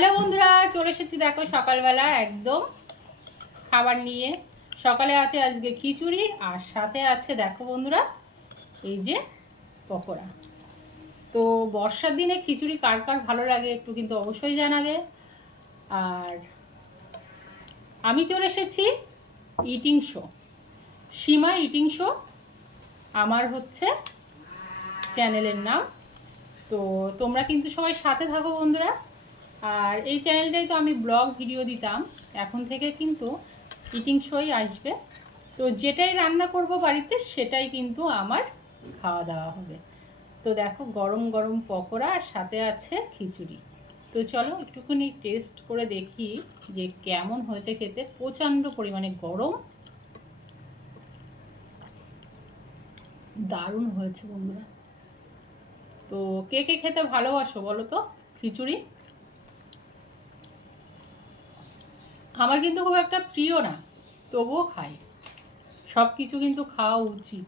Hello বন্ধুরা, চলে এসেছি দেখো সকালবেলা একদম খাবার নিয়ে। সকালে আছে আজকে খিচুড়ি আর সাথে আছে দেখো বন্ধুরা এই যে পকোড়া। তো বর্ষার দিনে খিচুড়ি কার কার ভালো লাগে একটু কিন্তু অবশ্যই জানাবে। আর আমি চলে এসেছি ইটিং শো, সীমা ইটিং শো আমার হচ্ছে চ্যানেলের নাম। তো তোমরা কিন্তু সবাই সাথে থাকো বন্ধুরা। আর এই চ্যানেলটাই তো আমি ব্লগ ভিডিও দিতাম, এখন থেকে কিন্তু ইটিং শোই আসবে। তো যেটাই রান্না করব বাড়িতে সেটাই কিন্তু আমার খাওয়া দাওয়া হবে। তো দেখো গরম গরম পকোড়া আর সাথে আছে খিচুড়ি। তো চলো একটুখানি টেস্ট করে দেখি যে কেমন হয়েছে খেতে। প্রচণ্ড পরিমাণে গরম, দারুণ হয়েছে বন্ধুরা। তো কে কে খেতে ভালোবাসো বলো তো খিচুড়ি? আমার কিন্তু খুব একটা প্রিয় না, তবুও খাই। সব কিছু কিন্তু খাওয়া উচিত।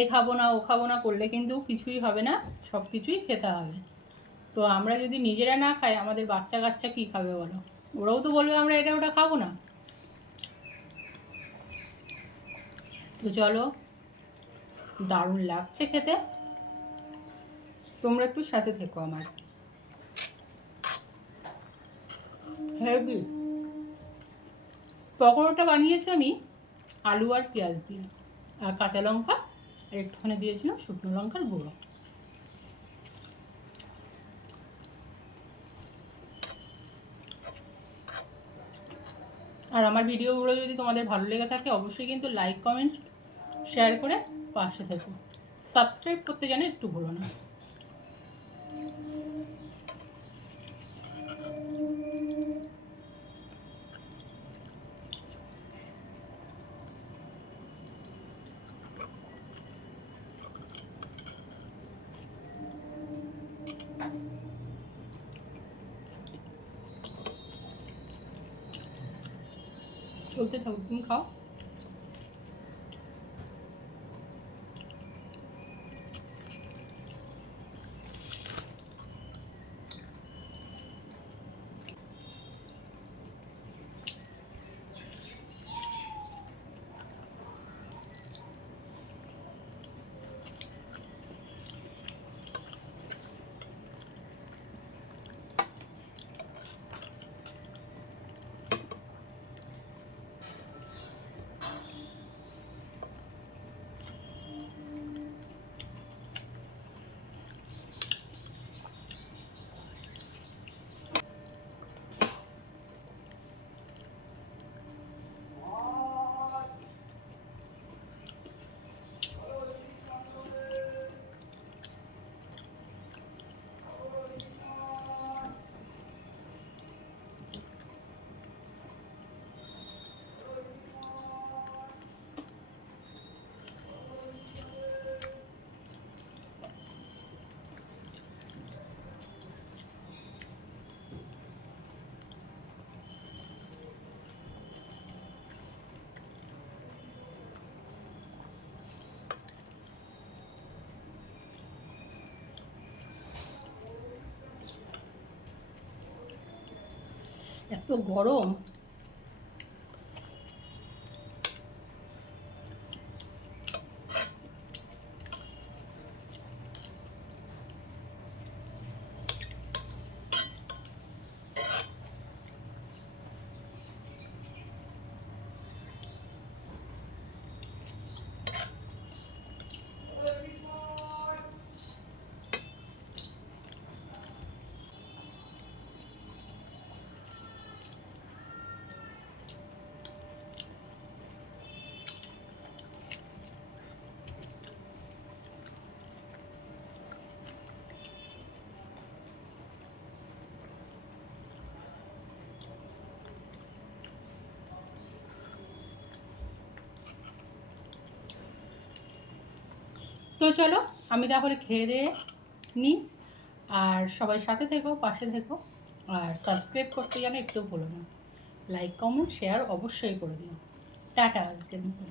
এ খাবো না ও খাবো না করলে কিন্তু কিছুই হবে না, সব কিছুই খেতে হবে। তো আমরা যদি নিজেরা না খাই আমাদের বাচ্চা কাচ্চা কী খাবে বলো? ওরাও তো বলবে আমরা এটা ওটা খাবো না। তো চলো, দারুণ লাগছে খেতে, তোমরা একটু সাথে থেকো আমার। হেভি পকোড়াটা বানিয়েছি আমি আলু আর পেঁয়াজ দিয়ে, আর কাঁচা লঙ্কা আর একটুখানি দিয়েছিলাম শুকনো লঙ্কার গুঁড়ো। আর আমার ভিডিওগুলো যদি তোমাদের ভালো লেগে থাকে অবশ্যই কিন্তু লাইক কমেন্ট শেয়ার করে পাশে থেকো। সাবস্ক্রাইব করতে জানে একটু ভুলো না। চলতে থাকো, তুমি খাও। এত গরম, তো চলো আমি তাহলে খেয়ে দিয়ে নিই। আর সবাই সাথে থেকো, পাশে থেকো। আর সাবস্ক্রাইব করতে যেন একটু ভুলো না। লাইক কমেন্ট শেয়ার অবশ্যই করে দিও। টাটা আজকের মতো।